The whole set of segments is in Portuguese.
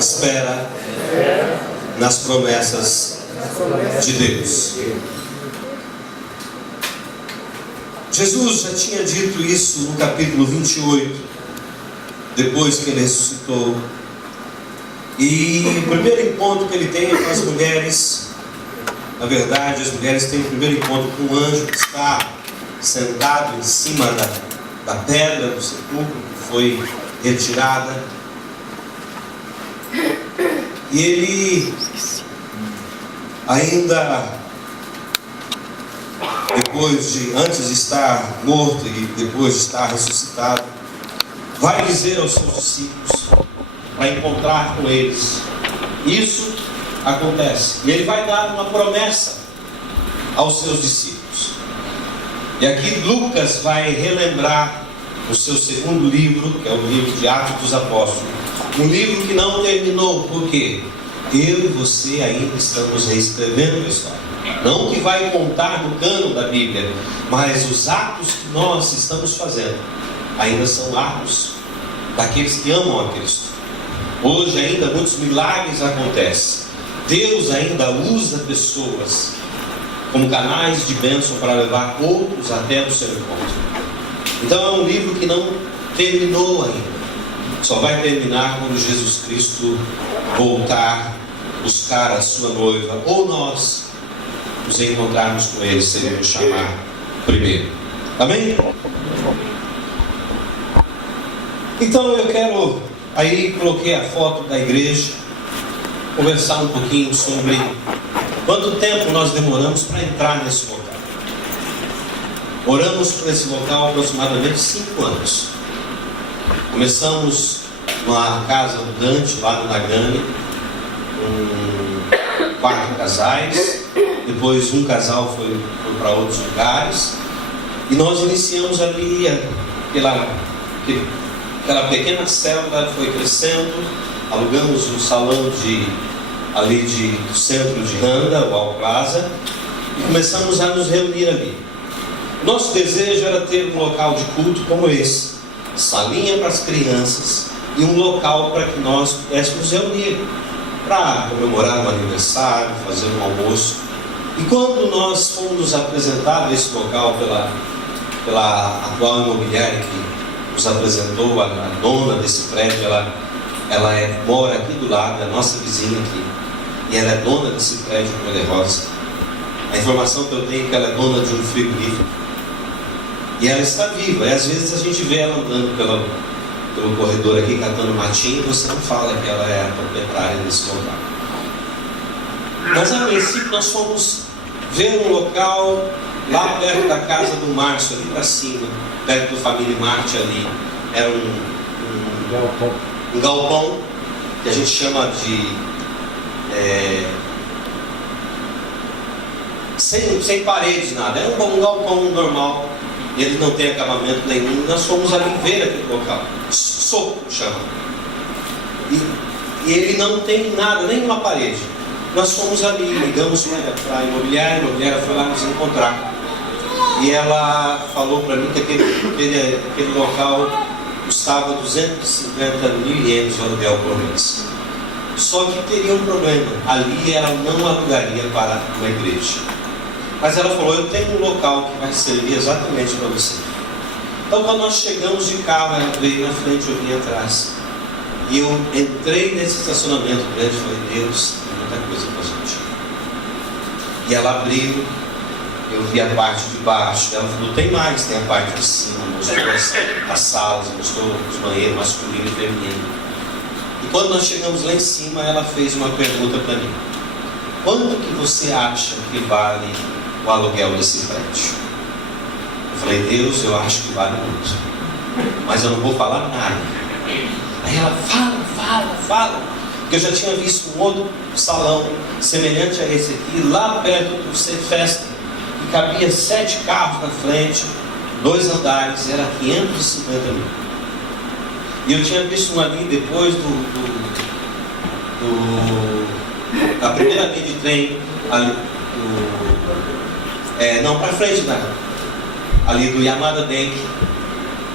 Espera nas promessas de Deus. Jesus já tinha dito isso no capítulo 28, depois que ele ressuscitou. E o primeiro encontro que ele tem com as mulheres, na verdade, as mulheres têm o primeiro encontro com um anjo que está sentado em cima da pedra do sepulcro que foi retirada. E ele ainda, antes de estar morto e depois de estar ressuscitado, vai dizer aos seus discípulos para encontrar com eles. Isso acontece. E ele vai dar uma promessa aos seus discípulos. E aqui Lucas vai relembrar o seu segundo livro, que é o livro de Atos dos Apóstolos. Um livro que não terminou, porque eu e você ainda estamos reescrevendo a história. Não que vai contar no cano da Bíblia, mas os atos que nós estamos fazendo ainda são atos daqueles que amam a Cristo. Hoje ainda muitos milagres acontecem. Deus ainda usa pessoas como canais de bênção para levar outros até o seu encontro. Então é um livro que não terminou ainda. Só vai terminar quando Jesus Cristo voltar, buscar a sua noiva, ou nós nos encontrarmos com ele, se ele nos chamar primeiro. Amém? Então eu quero, aí coloquei a foto da igreja, conversar um pouquinho sobre quanto tempo nós demoramos para entrar nesse local. Oramos por esse local aproximadamente 5 anos. Começamos na casa do Dante, lá no Nagani, com 4 casais. Depois um casal foi para outros lugares. E nós iniciamos ali aquela pequena célula, foi crescendo. Alugamos um salão do centro de Randa, o Al Plaza, e começamos a nos reunir ali. Nosso desejo era ter um local de culto como esse, salinha para as crianças e um local para que nós pudéssemos reunir para comemorar um aniversário, fazer um almoço. E quando nós fomos apresentados esse local pela atual imobiliária que nos apresentou, a dona desse prédio, ela mora aqui do lado, é a nossa vizinha aqui, e ela é dona desse prédio cor-de-rosa. A informação que eu tenho é que ela é dona de um frigorífico. E ela está viva, e às vezes a gente vê ela andando pelo corredor aqui, catando matinho, e você não fala que ela é a proprietária desse local. Mas a princípio nós fomos ver um local lá perto da casa do Márcio, ali para cima, perto do Família Marte ali. Era um galpão, que a gente chama de sem paredes, nada. Era um galpão normal. Ele não tem acabamento nenhum. Nós fomos ali ver aquele local. Soco chama. E ele não tem nada, nenhuma parede. Nós fomos ali, ligamos para a imobiliária foi lá nos encontrar. E ela falou para mim que aquele local custava 250 mil ienes de aluguel por mês. Só que teria um problema. Ali ela não alugaria para uma igreja. Mas ela falou, eu tenho um local que vai servir exatamente para você. Então quando nós chegamos de carro, ela veio na frente, eu vim atrás. E eu entrei nesse estacionamento grande e falei, Deus, tem muita coisa para a gente. E ela abriu, eu vi a parte de baixo. Ela falou, tem mais, tem a parte de cima. Mostrou as salas, mostrou os banheiros masculino e feminino. E quando nós chegamos lá em cima, ela fez uma pergunta para mim. Quanto que você acha que vale o aluguel desse prédio? Eu falei, Deus, eu acho que vale muito, mas eu não vou falar nada. Aí ela fala, porque eu já tinha visto um outro salão semelhante a esse aqui, lá perto do Cefesta, que cabia 7 carros na frente, 2 andares, era 550 mil. E eu tinha visto um ali depois da primeira linha de trem, ali, não, para frente ali do Yamada Denk,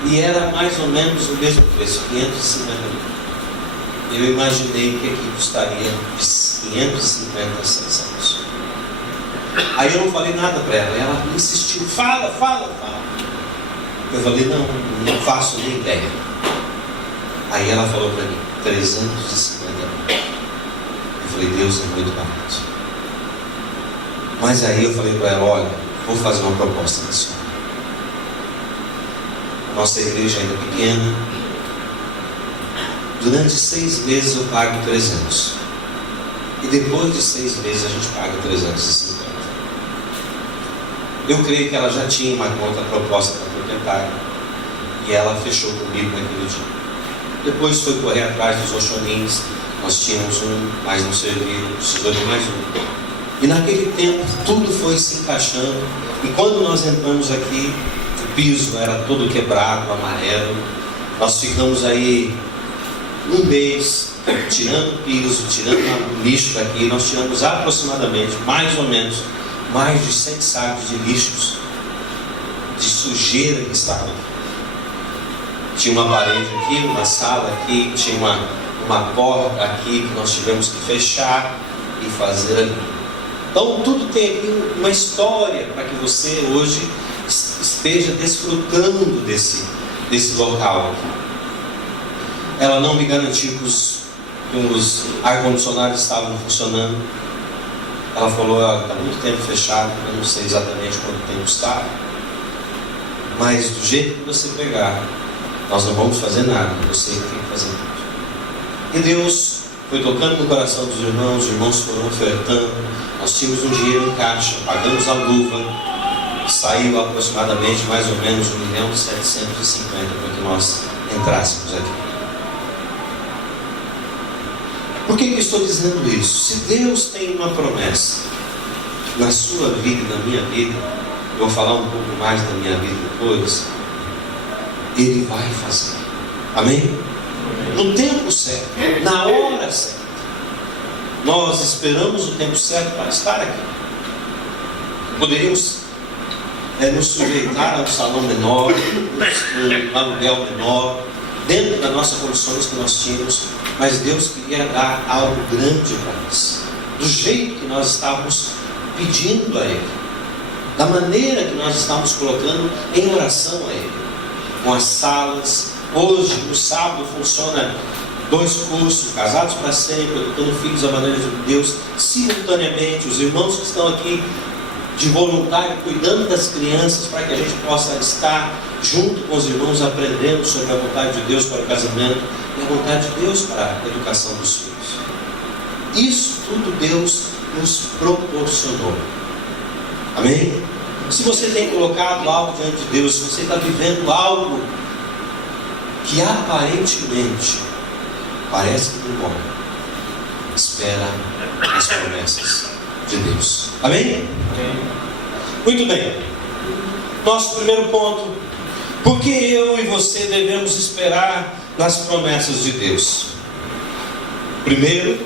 e era mais ou menos o mesmo preço, 550 mil. eu imaginei que aqui custaria 550 a 600. Aí eu não falei nada para ela, ela insistiu, fala. Eu falei, não faço nem ideia. Aí ela falou para mim, 350 mil. Eu falei, Deus, é muito barato. Mas aí eu falei para ela, olha, vou fazer uma proposta para a senhora. Nossa igreja ainda é pequena. Durante 6 meses eu pago 300. E depois de 6 meses a gente paga 350. Eu creio que ela já tinha uma outra proposta da proprietária. E ela fechou comigo naquele dia. Depois foi correr atrás dos Oxonins. Nós tínhamos um, mas não serviu, precisou de mais um. E naquele tempo tudo foi se encaixando. E quando nós entramos aqui, o piso era todo quebrado, amarelo. Nós ficamos aí um mês tirando o piso, tirando o lixo daqui. Nós tiramos aproximadamente, mais ou menos, mais de 100 sacos de lixos, de sujeira que estava aqui. Tinha uma parede aqui, uma sala aqui, tinha uma porta aqui que nós tivemos que fechar e fazer ali. Então tudo tem aqui uma história para que você hoje esteja desfrutando desse local aqui. Ela não me garantiu que os ar-condicionados estavam funcionando. Ela falou, está muito tempo fechado, eu não sei exatamente quanto tempo está, mas do jeito que você pegar, nós não vamos fazer nada, você tem que fazer tudo. E Deus foi tocando no coração dos irmãos, os irmãos foram ofertando, nós tínhamos um dinheiro em caixa, pagamos a luva, saiu aproximadamente mais ou menos 1.750.000 para que nós entrássemos aqui. Por que eu estou dizendo isso? Se Deus tem uma promessa na sua vida e na minha vida, eu vou falar um pouco mais da minha vida depois, Ele vai fazer. Amém? No tempo certo, na hora certa. Nós esperamos o tempo certo para estar aqui. Poderíamos nos sujeitar a um salão menor, um aluguel menor, dentro das nossas condições que nós tínhamos, mas Deus queria dar algo grande para nós, do jeito que nós estávamos pedindo a Ele, da maneira que nós estávamos colocando em oração a Ele, com as salas. Hoje, no sábado, funciona 2 cursos, Casados para Sempre, Educando Filhos à Maneira de Deus, simultaneamente. Os irmãos que estão aqui de voluntário, cuidando das crianças, para que a gente possa estar junto com os irmãos, aprendendo sobre a vontade de Deus para o casamento e a vontade de Deus para a educação dos filhos. Isso tudo Deus nos proporcionou. Amém? Se você tem colocado algo diante de Deus, se você está vivendo algo que aparentemente parece que não morre, espera as promessas de Deus. Amém? Muito bem. Nosso primeiro ponto: por que eu e você devemos esperar nas promessas de Deus? Primeiro,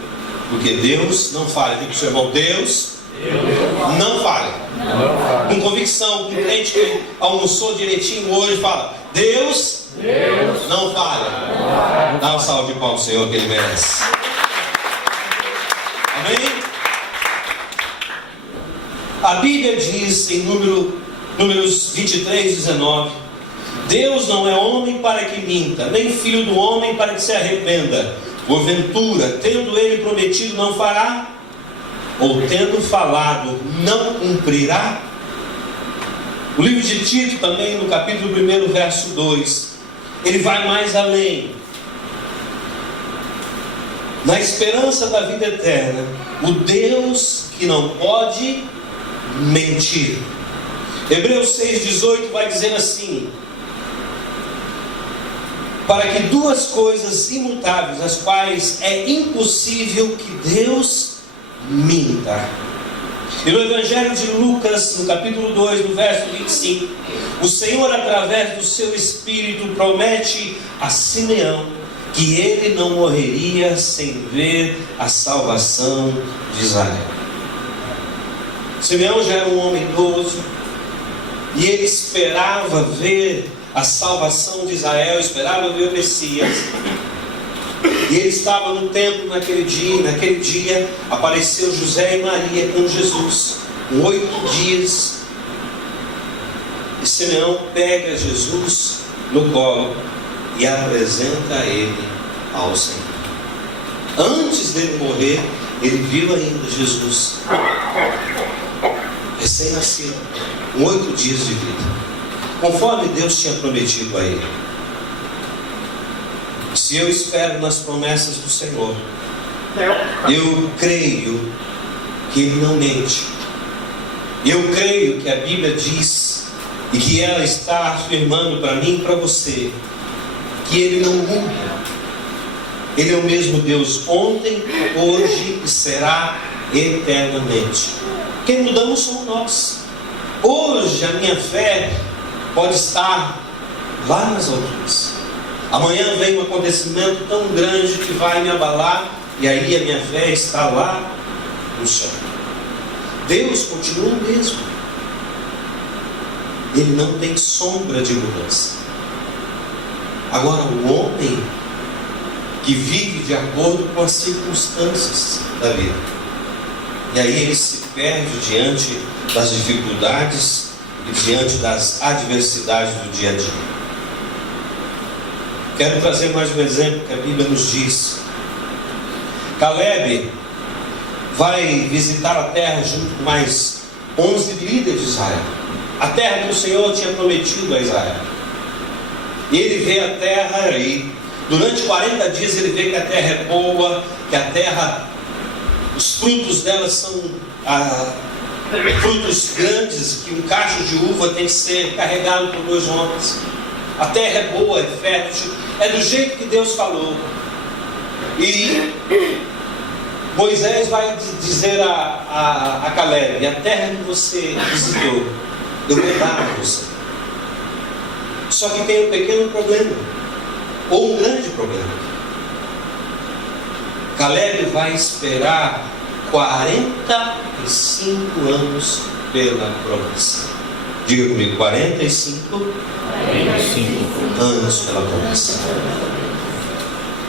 porque Deus não falha. Diga para o seu irmão, Deus não falha. Com convicção, com crente que almoçou direitinho hoje, fala: Deus não falha. Dá um salve de palmas ao Senhor, que Ele merece. Amém? A Bíblia diz em Números 23:19: Deus não é homem para que minta, nem filho do homem para que se arrependa. Porventura, tendo Ele prometido, não fará? Ou tendo falado, não cumprirá? O livro de Tito também, no capítulo 1, verso 2, ele vai mais além. Na esperança da vida eterna, o Deus que não pode mentir. Hebreus 6,18 vai dizer assim: para que 2 coisas imutáveis, as quais é impossível que Deus minta. E no Evangelho de Lucas, no capítulo 2, no verso 25, o Senhor, através do seu Espírito, promete a Simeão que ele não morreria sem ver a salvação de Israel. Simeão já era um homem idoso, e ele esperava ver a salvação de Israel, esperava ver o Messias. E ele estava no templo naquele dia, e naquele dia apareceu José e Maria com Jesus, com 8 dias. E Simeão pega Jesus no colo e apresenta ele ao Senhor. Antes dele morrer, ele viu ainda Jesus, recém-nascido, com 8 dias de vida, conforme Deus tinha prometido a ele. Se eu espero nas promessas do Senhor, eu creio que Ele não mente. Eu creio que a Bíblia diz, e que ela está afirmando para mim e para você, que Ele não muda. Ele é o mesmo Deus ontem, hoje e será eternamente. Quem mudamos somos nós. Hoje a minha fé pode estar lá nas alturas. Amanhã vem um acontecimento tão grande que vai me abalar, e aí a minha fé está lá no chão. Deus continua o mesmo. Ele não tem sombra de mudança. Agora, o homem que vive de acordo com as circunstâncias da vida, e aí ele se perde diante das dificuldades e diante das adversidades do dia a dia. Quero trazer mais um exemplo que a Bíblia nos diz. Caleb vai visitar a terra junto com mais 11 líderes de Israel, a terra que o Senhor tinha prometido a Israel. E ele vê a terra e durante 40 dias ele vê que a terra é boa, que a terra, os frutos dela são frutos grandes, que um cacho de uva tem que ser carregado por 2 homens. A terra é boa, é fértil, é do jeito que Deus falou. E Moisés vai dizer a Caleb: a terra que você visitou, eu vou dar a você. Só que tem um pequeno problema, ou um grande problema. Caleb vai esperar 45 anos pela promessa. Diga comigo, 45 anos pela promessa.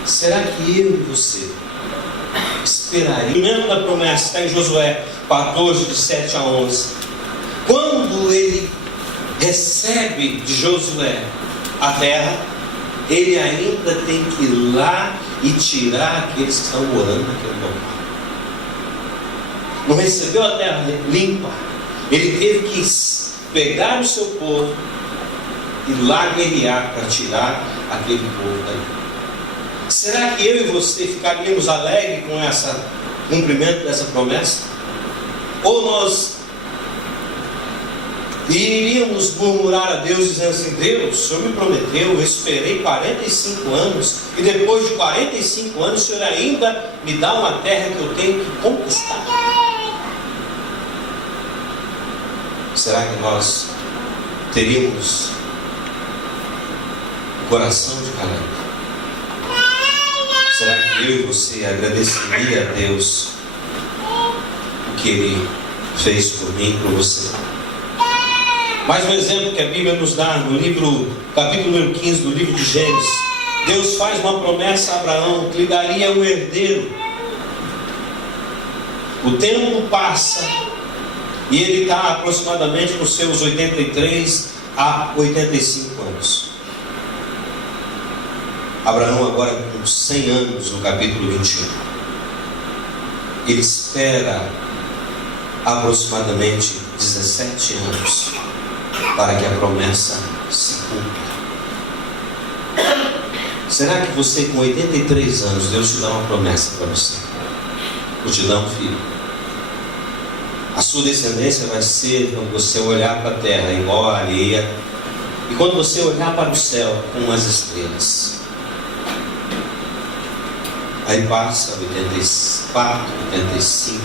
Será que eu e você esperaria? O primeiro da promessa está em Josué 14, de 7 a 11. Quando ele recebe de Josué a terra, ele ainda tem que ir lá e tirar aqueles que estão morando naquele local. Não recebeu a terra limpa, ele teve que pegar o seu povo e lá guerrear para tirar aquele povo daí. Será que eu e você ficaríamos alegres com esse cumprimento dessa promessa? Ou nós iríamos murmurar a Deus dizendo assim: Deus, o Senhor me prometeu, eu esperei 45 anos e depois de 45 anos o Senhor ainda me dá uma terra que eu tenho que conquistar? Será que nós teríamos o coração de Caleb? Será que eu e você agradeceria a Deus o que Ele fez por mim e por você? Mais um exemplo que a Bíblia nos dá no capítulo número 15 do livro de Gênesis. Deus faz uma promessa a Abraão que lhe daria um herdeiro. O tempo passa e ele está aproximadamente nos seus 83 a 85 anos. Abraão agora com 100 anos, no capítulo 21. Ele espera aproximadamente 17 anos para que a promessa se cumpra. Será que você com 83 anos, Deus te dá uma promessa para você? Vou te dar um filho. A sua descendência vai ser quando você olhar para a terra igual a areia, e quando você olhar para o céu como as estrelas. Aí passa 84, 85,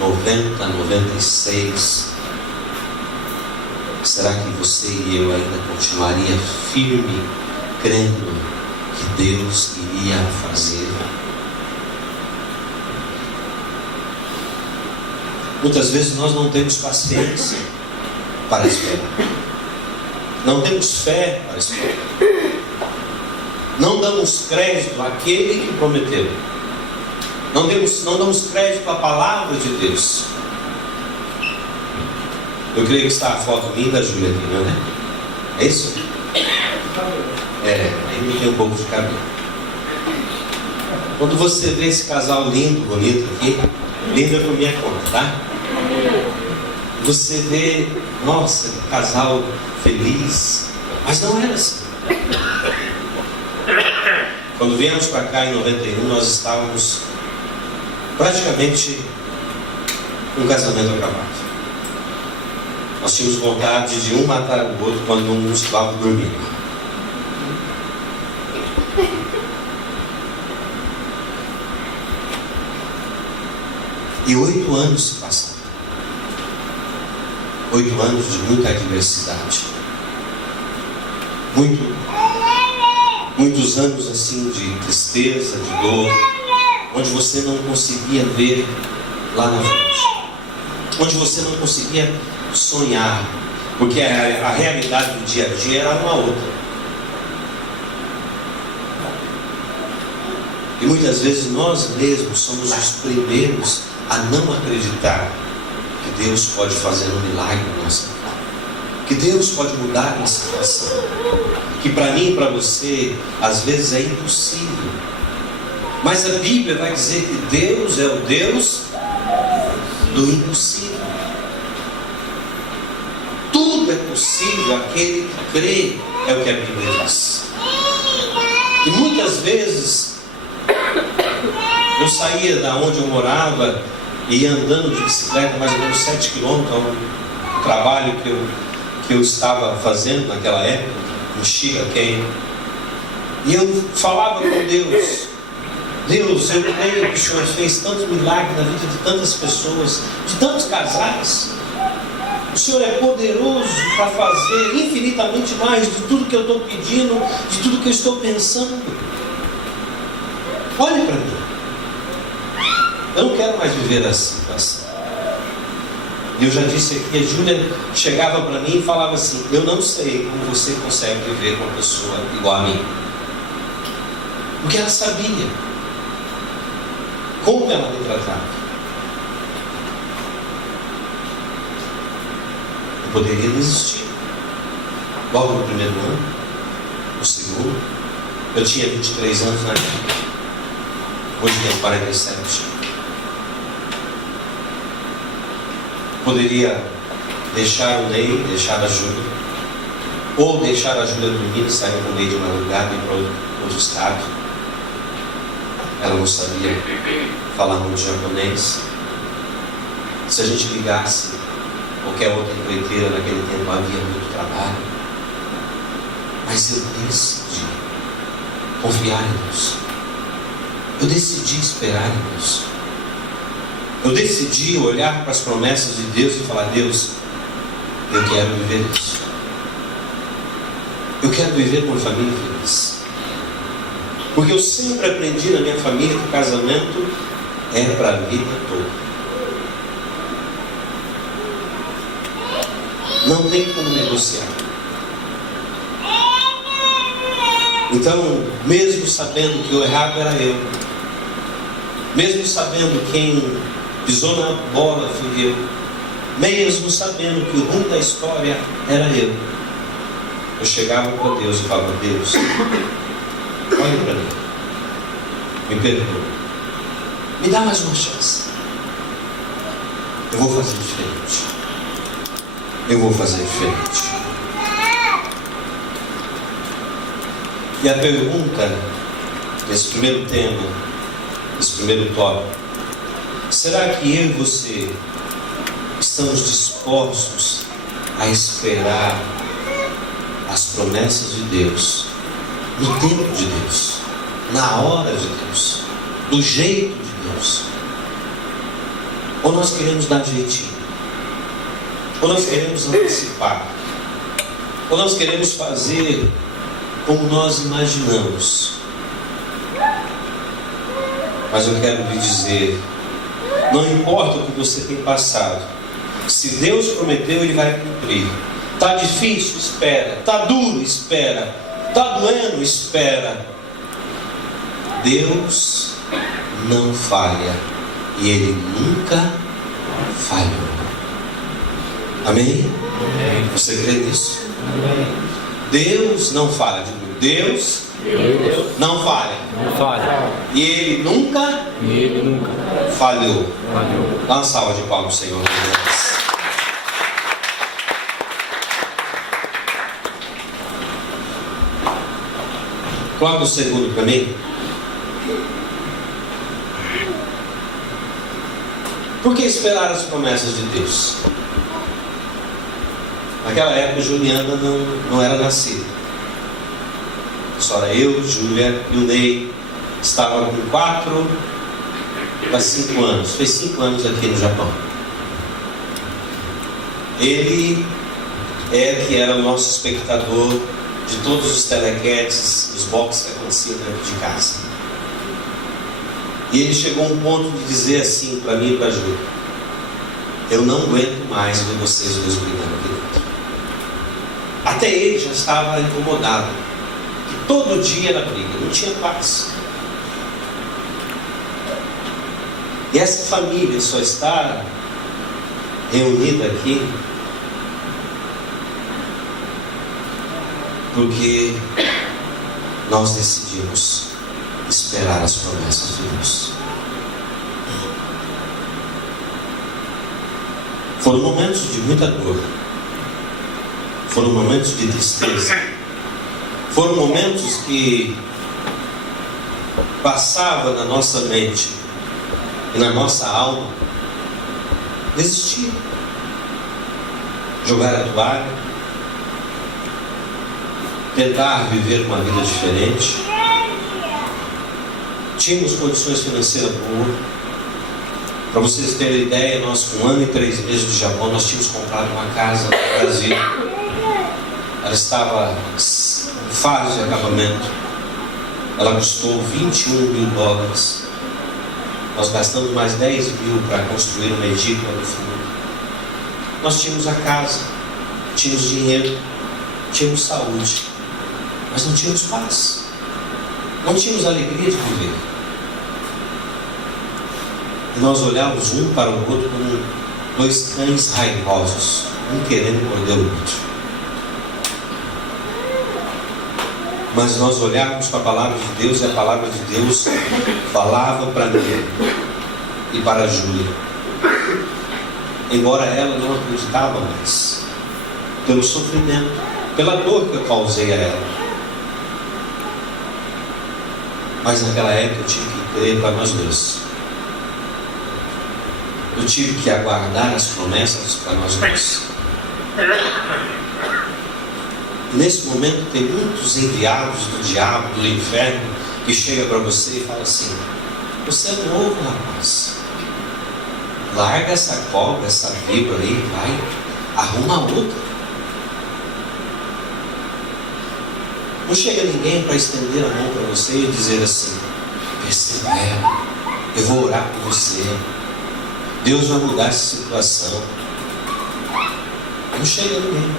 90, 96. Será que você e eu ainda continuaria firme, crendo que Deus iria fazer? Muitas vezes nós não temos paciência para esperar. Não temos fé para esperar. não damos crédito àquele que prometeu. Não damos crédito à palavra de Deus. Eu creio que está a foto minha da Júlia aqui, não é? É isso? Ainda tem um pouco de cabelo. Quando você vê esse casal lindo, bonito aqui, lindo é por minha conta, tá? Você vê, nossa, que casal feliz. Mas não era assim. Quando viemos para cá em 91, nós estávamos praticamente com um casamento acabado. Nós tínhamos vontade de um matar o outro quando um estava dormindo. E 8 anos se passaram. 8 anos de muita adversidade. Muitos anos assim de tristeza, de dor, onde você não conseguia ver lá na frente, onde você não conseguia sonhar, porque a realidade do dia a dia era uma outra. E muitas vezes nós mesmos somos os primeiros a não acreditar que Deus pode fazer um milagre na nossa vida, que Deus pode mudar a situação, que para mim e para você às vezes é impossível, mas a Bíblia vai dizer que Deus é o Deus do impossível. Tudo é possível aquele que crê, é o que a Bíblia diz. E muitas vezes eu saía da onde eu morava e ia andando de bicicleta mais ou menos 7 quilômetros, ao trabalho que eu estava fazendo naquela época, no Sugarcane. E eu falava com Deus: Deus, eu creio que o Senhor fez tantos milagres na vida de tantas pessoas, de tantos casais. O Senhor é poderoso para fazer infinitamente mais de tudo que eu estou pedindo, de tudo que eu estou pensando. Olhe para mim. Eu não quero mais viver essa situação. E eu já disse aqui, a Júlia chegava para mim e falava assim: eu não sei como você consegue viver com uma pessoa igual a mim. Porque ela sabia como ela me tratava. Eu poderia desistir. Logo no primeiro ano, no segundo, eu tinha 23 anos na época. Hoje tenho 47. Poderia deixar o Ney, deixar a Júlia, ou deixar a Júlia dormir e sair com o Ney de madrugada e ir para outro estado. Ela não sabia falar muito japonês. Se a gente ligasse qualquer outra empreiteira naquele tempo, havia muito trabalho. Mas eu decidi confiar em Deus. Eu decidi esperar em Deus. Eu decidi olhar para as promessas de Deus e falar: Deus, eu quero viver isso. Eu quero viver com uma família feliz. Porque eu sempre aprendi na minha família que o casamento é para a vida toda. Não tem como negociar. Então, mesmo sabendo que o errado era eu, mesmo sabendo quem pisou na bola fui eu, mesmo sabendo que o rumo da história era eu chegava para Deus e falava: Deus, olha para mim, me perdoa, me dá mais uma chance, eu vou fazer diferente, eu vou fazer diferente. E a pergunta desse primeiro tema, desse primeiro tópico: será que eu e você estamos dispostos a esperar as promessas de Deus, no tempo de Deus, na hora de Deus, do jeito de Deus? Ou nós queremos dar jeitinho? Ou nós queremos antecipar? Ou nós queremos fazer como nós imaginamos? Mas eu quero lhe dizer: não importa o que você tem passado, se Deus prometeu, Ele vai cumprir. Está difícil? Espera. Está duro? Espera. Está doendo? Espera. Deus não falha e Ele nunca falhou. Amém? Amém. Você crê nisso? Amém. Deus não falha. Deus não falha. Não falha. E Ele nunca E Ele nunca falhou. falhou. Dá uma salva de palmas, Senhor. Coloca o segundo para mim. Por que esperar as promessas de Deus? Naquela época, Juliana não era nascida. Só era eu, Júlia e o Ney. Estava com 4 para 5 anos. Fez 5 anos aqui no Japão. Ele que era o nosso espectador de todos os telequetes, os boxes que aconteciam dentro de casa. E ele chegou a um ponto de dizer assim para mim e para a Júlia: eu não aguento mais ver vocês dois brigando aqui dentro. Até ele já estava incomodado, que todo dia era briga, não tinha paz. E essa família só está reunida aqui porque nós decidimos esperar as promessas de Deus. Foram momentos de muita dor, foram momentos de tristeza, foram momentos que passava na nossa mente e na nossa alma desistir, jogar a toalha, tentar viver uma vida diferente. Tínhamos condições financeiras boas. Para vocês terem ideia, nós com 1 ano e 3 meses de Japão, nós tínhamos comprado uma casa no Brasil. Ela estava em fase de acabamento. Ela custou $21 mil. Nós gastamos mais 10 mil para construir uma edícula no fundo. Nós tínhamos a casa, tínhamos dinheiro, tínhamos saúde, mas não tínhamos paz, não tínhamos alegria de viver. E nós olhávamos um para o outro como 2 cães raivosos, um querendo morder o outro. Mas nós olhávamos para a palavra de Deus, e a palavra de Deus falava para mim e para a Júlia, embora ela não acreditava mais, pelo sofrimento, pela dor que eu causei a ela. Mas naquela época eu tive que crer para nós dois. Eu tive que aguardar as promessas para nós dois. E nesse momento tem muitos enviados do diabo, do inferno, que chega para você e fala assim: você é novo, rapaz, larga essa cobra, essa víbora aí, vai, arruma outra. Não chega ninguém para estender a mão para você e dizer assim: persevera, eu vou orar por você, Deus vai mudar essa situação. Não chega ninguém,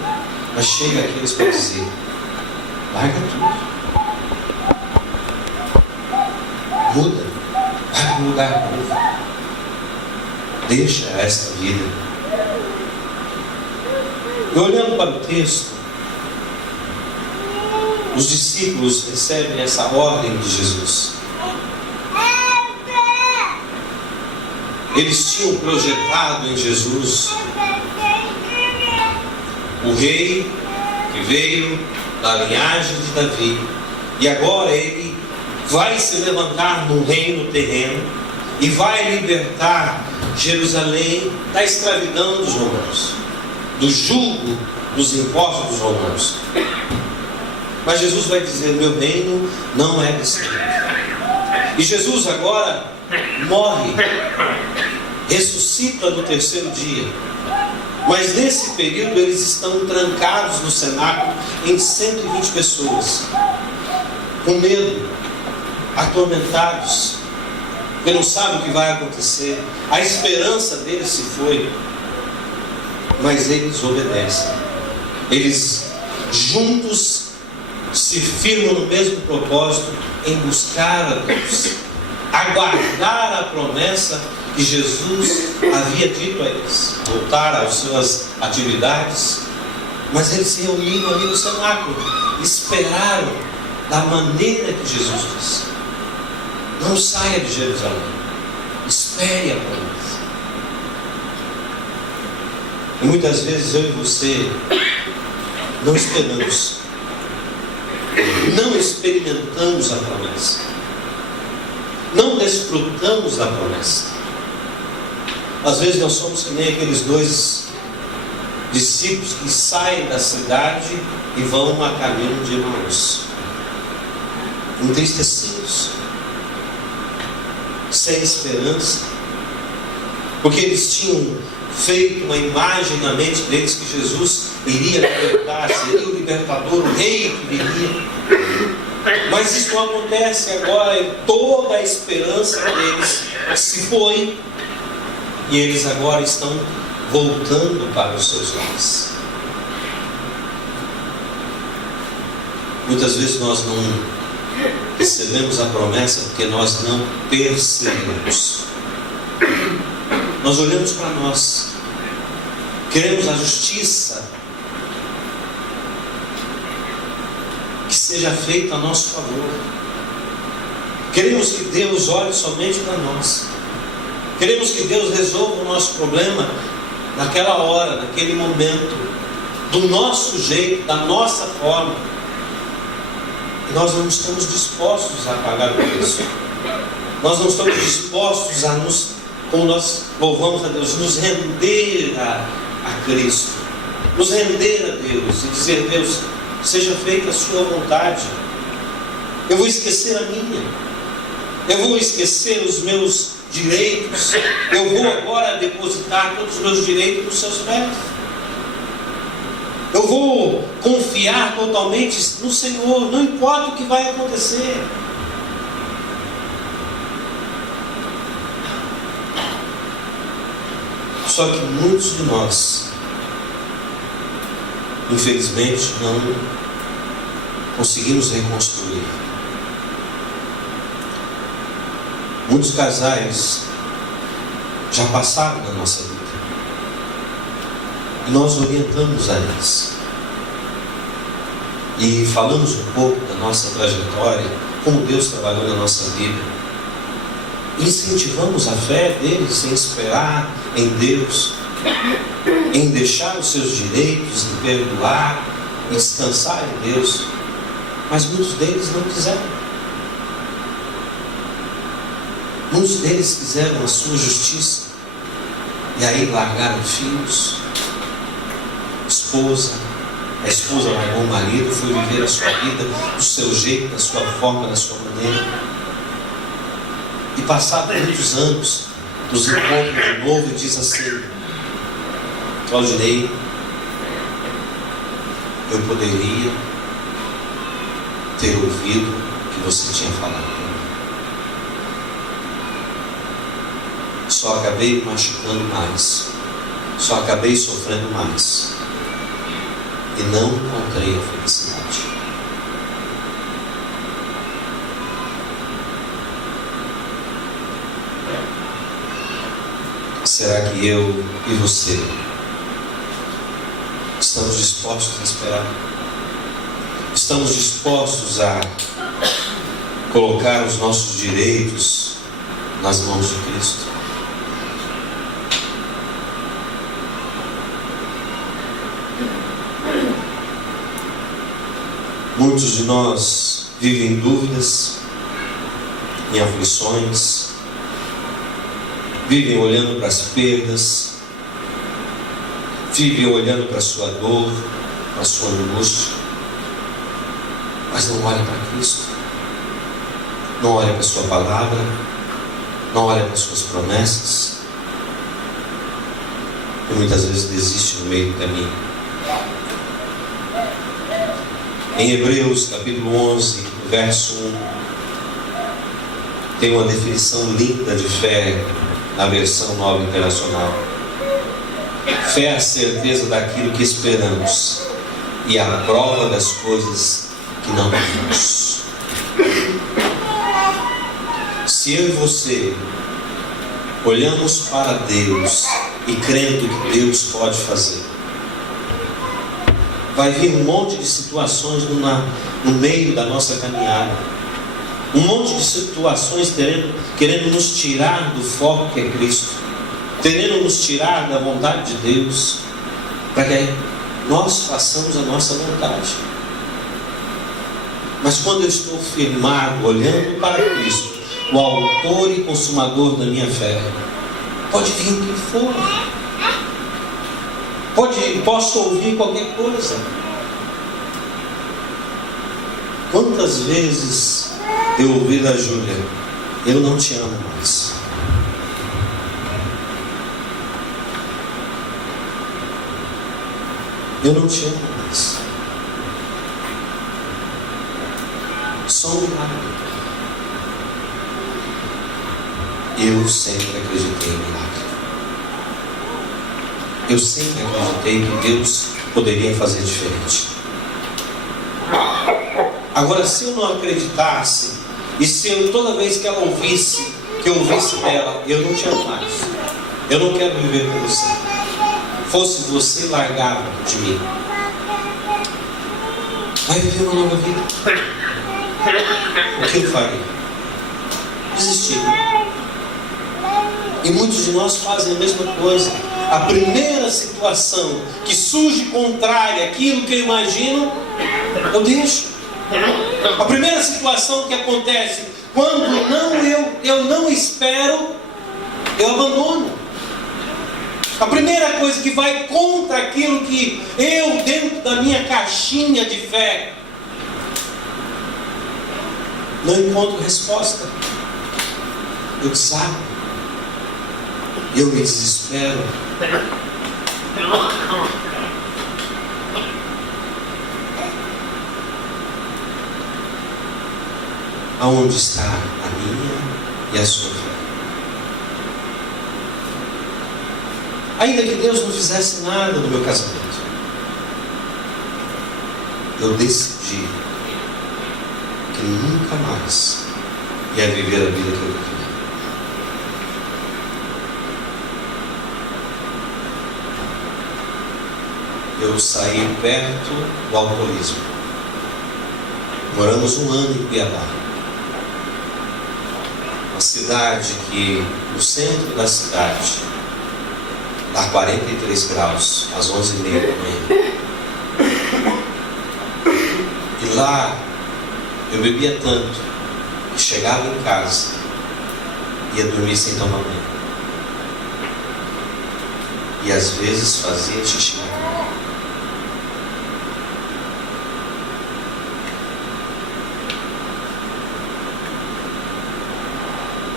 mas chega aqueles para dizer: larga tudo, muda, vai para um lugar novo, deixa esta vida. E olhando para o texto, os discípulos recebem essa ordem de Jesus. Eles tinham projetado em Jesus o rei que veio da linhagem de Davi, e agora ele vai se levantar no reino terreno e vai libertar Jerusalém da escravidão dos romanos, do jugo dos impostos dos romanos. Mas Jesus vai dizer: meu reino não é desse tipo. E Jesus agora morre, ressuscita no 3º dia. Mas nesse período eles estão trancados no cenáculo em 120 pessoas, com medo, atormentados, porque não sabem o que vai acontecer. A esperança deles se foi, mas eles obedecem. Eles juntos se firmam no mesmo propósito em buscar a Deus, aguardar a promessa que Jesus havia dito a eles, voltar às suas atividades, mas eles se reuniram ali no cenáculo, esperaram da maneira que Jesus disse. Não saia de Jerusalém, espere a promessa. E muitas vezes eu e você não esperamos, não experimentamos a promessa, não desfrutamos da promessa. Às vezes nós somos que nem aqueles dois discípulos que saem da cidade e vão a caminho de Emaús, entristecidos, sem esperança, porque eles tinham feito uma imagem na mente deles que Jesus iria libertar, seria o libertador, o rei que viria. Mas isso não acontece agora, e toda a esperança deles se foi, e eles agora estão voltando para os seus lares. Muitas vezes nós não recebemos a promessa porque nós não percebemos. Nós olhamos para nós, queremos a justiça que seja feita a nosso favor, queremos que Deus olhe somente para nós, queremos que Deus resolva o nosso problema naquela hora, naquele momento, do nosso jeito, da nossa forma. E nós não estamos dispostos a pagar o preço. Nós não estamos dispostos a como nós louvamos a Deus, nos render a Cristo, nos render a Deus e dizer: Deus, seja feita a sua vontade. Eu vou esquecer a minha, eu vou esquecer os meus direitos, eu vou agora depositar todos os meus direitos nos seus pés. Eu vou confiar totalmente no Senhor, não importa o que vai acontecer. Só que muitos de nós, infelizmente, não conseguimos reconstruir. Muitos casais já passaram na nossa vida e nós orientamos a eles e falamos um pouco da nossa trajetória, como Deus trabalhou na nossa vida. Incentivamos a fé deles em esperar em Deus, em deixar os seus direitos, em perdoar, em descansar em Deus. Mas muitos deles não quiseram. Muitos deles quiseram a sua justiça e aí largaram filhos, esposa. A esposa largou o marido, foi viver a sua vida do seu jeito, da sua forma, da sua maneira. E passados muitos anos, nos encontra de novo e diz assim: Claudinei, eu poderia ter ouvido o que você tinha falado para mim. Só acabei me machucando mais, só acabei sofrendo mais e não encontrei a felicidade. Será que eu e você estamos dispostos a esperar? Estamos dispostos a colocar os nossos direitos nas mãos de Cristo? Muitos de nós vivem em dúvidas, em aflições, vivem olhando para as perdas, vivem olhando para a sua dor, para a sua angústia, mas não olham para Cristo, não olham para a sua palavra, não olham para as suas promessas, e muitas vezes desistem no meio do caminho. Em Hebreus capítulo 11, verso 1, tem uma definição linda de fé na versão Nova Internacional. Fé é a certeza daquilo que esperamos e a prova das coisas que não vemos. Se eu e você olhamos para Deus e crendo que Deus pode fazer, vai vir um monte de situações no meio da nossa caminhada, um monte de situações querendo nos tirar do foco que é Cristo, querendo nos tirar da vontade de Deus, para que nós façamos a nossa vontade. Mas quando eu estou firmado, olhando para Cristo, o autor e consumador da minha fé, pode vir o que for, posso ouvir qualquer coisa. Quantas vezes eu ouvi da Júlia: eu não te amo mais. Eu não te amo mais. Só um milagre. Eu sempre acreditei em milagre. Eu sempre acreditei que Deus poderia fazer diferente. Agora, se eu não acreditasse, e se eu, toda vez que ela ouvisse, que eu ouvisse dela: eu não te amo mais, eu não quero viver com você, fosse você largado de mim, vai viver uma nova vida, o que eu faria? Desistir. E muitos de nós fazem a mesma coisa. A primeira situação que surge contrária àquilo que eu imagino, eu deixo. A primeira situação que acontece quando eu não espero, eu abandono. A primeira coisa que vai contra aquilo que eu, dentro da minha caixinha de fé, não encontro resposta, eu desarmo. Eu me desespero. Aonde está a minha e a sua fé? Ainda que Deus não fizesse nada no meu casamento, eu decidi que nunca mais ia viver a vida que eu vivi. Eu saí perto do alcoolismo. Moramos um ano em Cuiabá, uma cidade que, no centro da cidade, dá 43 graus às 11h30 da manhã. E lá eu bebia tanto que chegava em casa e ia dormir sem tomar banho. E às vezes fazia xixi na cama.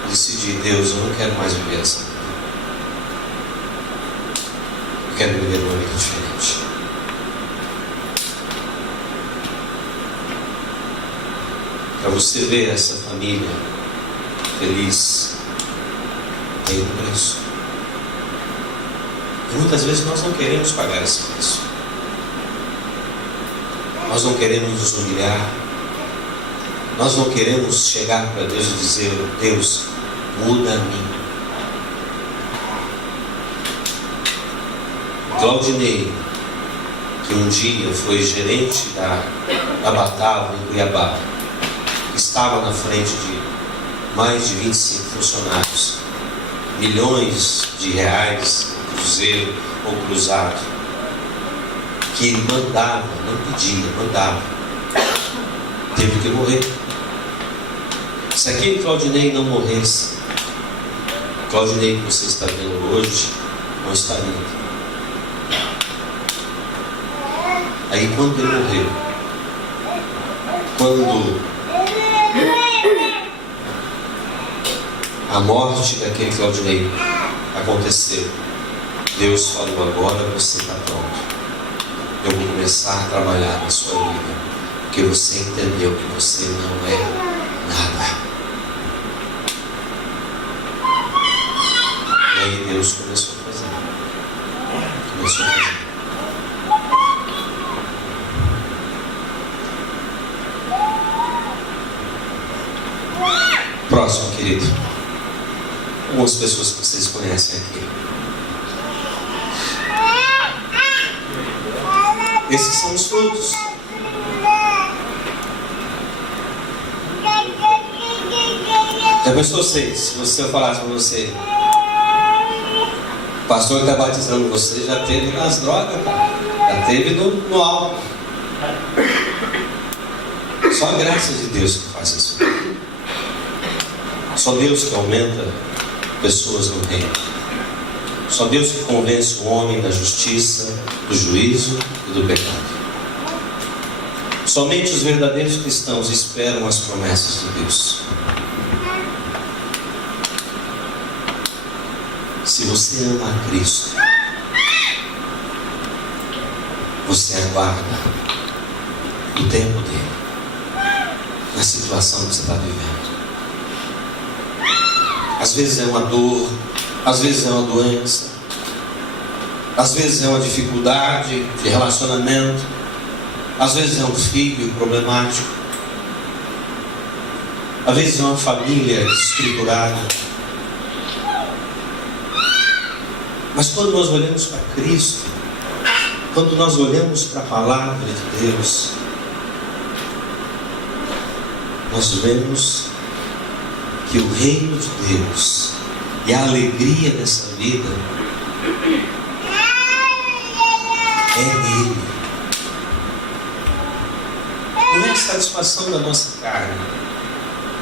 Decidi: Deus, eu não quero mais viver essa vida. Eu quero viver uma vida diferente. Para você ver essa família feliz, tem um preço. E muitas vezes nós não queremos pagar esse preço. Nós não queremos nos humilhar. Nós não queremos chegar para Deus e dizer: Deus, muda a mim. Claudinei, que um dia foi gerente da Batavo em Cuiabá, estava na frente de mais de 25 funcionários, milhões de reais, cruzeiro ou cruzado, que ele mandava, não pedia, mandava, teve que morrer. Se aquele Claudinei não morresse, Claudinei que você está vendo hoje não estaria. Aí quando ele morreu, quando a morte daquele Claudinei aconteceu, Deus falou: agora você está pronto. Eu vou começar a trabalhar na sua vida, porque você entendeu que você não é nada. E aí Deus começou a fazer. Começou a fazer. Próximo, querido. Algumas pessoas que vocês conhecem aqui. Esses são os frutos. Já pensou se você falasse para você, o pastor que está batizando você já teve nas drogas, cara. Já teve no álcool. Só a graça de Deus que faz isso. Só Deus que aumenta pessoas no reino. Só Deus que convence o homem da justiça, do juízo e do pecado. Somente os verdadeiros cristãos esperam as promessas de Deus. Se você ama a Cristo, você aguarda o tempo dele na situação que você está vivendo. Às vezes é uma dor, às vezes é uma doença, às vezes é uma dificuldade de relacionamento, às vezes é um filho problemático, às vezes é uma família desestruturada. Mas quando nós olhamos para Cristo, quando nós olhamos para a palavra de Deus, nós vemos que o reino de Deus e a alegria dessa vida é nele. Não é a satisfação da nossa carne,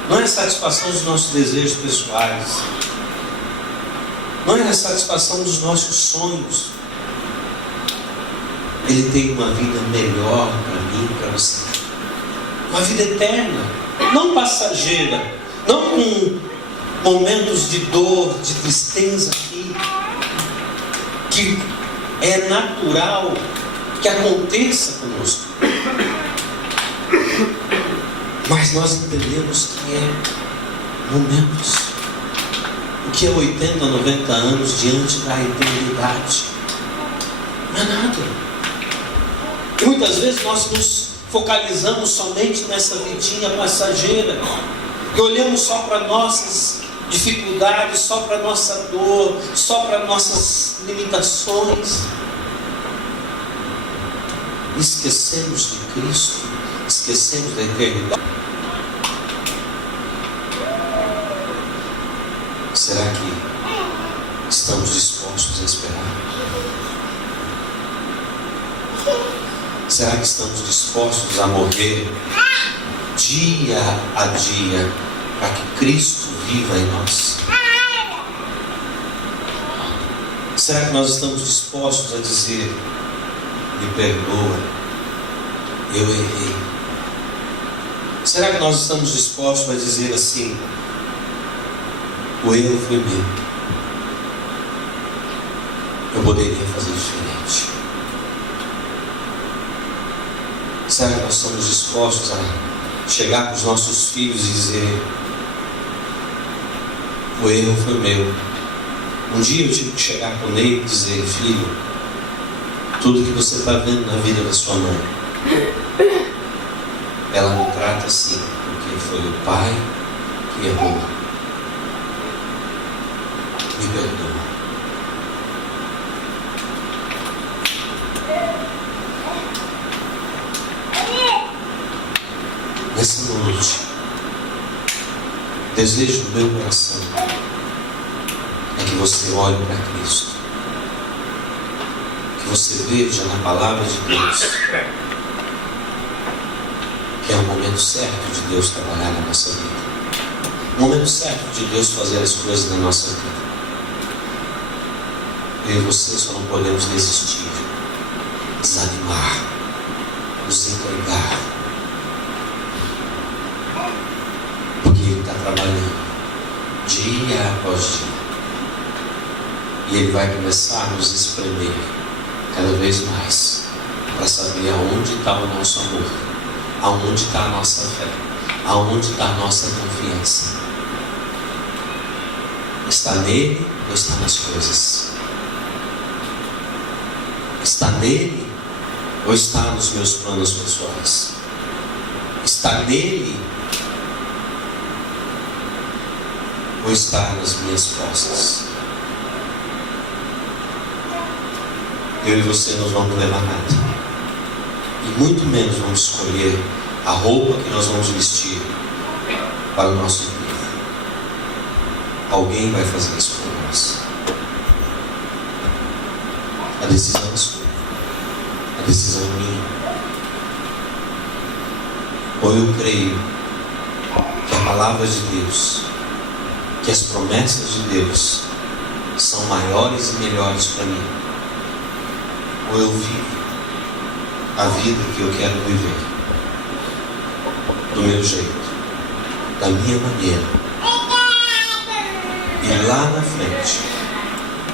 não é a satisfação dos nossos desejos pessoais, não é a satisfação dos nossos sonhos. Ele tem uma vida melhor para mim e para você, uma vida eterna, não passageira, não com momentos de dor, de tristeza aqui, que é natural que aconteça conosco. Mas nós entendemos que é momentos. O que é 80, 90 anos diante da eternidade? Não é nada. E muitas vezes nós nos focalizamos somente nessa vidinha passageira. E olhamos só para nossas dificuldades, só para nossa dor, só para nossas limitações. Esquecemos de Cristo, esquecemos da eternidade. Será que estamos dispostos a esperar? Será que estamos dispostos a morrer dia a dia para que Cristo viva em nós? Será que nós estamos dispostos a dizer: me perdoa, eu errei? Será que nós estamos dispostos a dizer assim: o erro foi meu, eu poderia fazer diferente? Será que nós estamos dispostos a chegar para os nossos filhos e dizer: o erro foi meu? Um dia eu tive que chegar com ele e dizer: filho, tudo que você está vendo na vida da sua mãe, ela me trata assim porque foi o pai que errou. Me perdoa. Nessa noite, desejo do meu coração é que você olhe para Cristo, que você veja na palavra de Deus que é o momento certo de Deus trabalhar na nossa vida, o momento certo de Deus fazer as coisas na nossa vida. Eu e você só não podemos desistir, desanimar, nos entregar, porque Ele está trabalhando dia após dia, e Ele vai começar a nos espremer cada vez mais para saber aonde está o nosso amor, aonde está a nossa fé, aonde está a nossa confiança. Está nele ou está nas coisas? Está nele ou está nos meus planos pessoais? Está nele ou estar nas minhas costas. Eu e você não vamos levar nada, e muito menos vamos escolher a roupa que nós vamos vestir para o nosso enterro. Alguém vai fazer isso por nós. A decisão é sua, a decisão é minha. Ou eu creio que a palavra de Deus, que as promessas de Deus são maiores e melhores para mim, ou eu vivo a vida que eu quero viver do meu jeito, da minha maneira, e lá na frente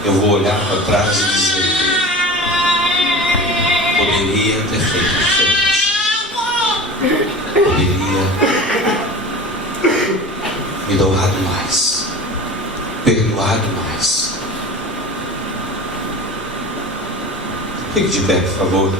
eu vou olhar para trás e dizer: poderia ter feito diferente, poderia me doado mais, perdoado mais. Fique de pé, por favor.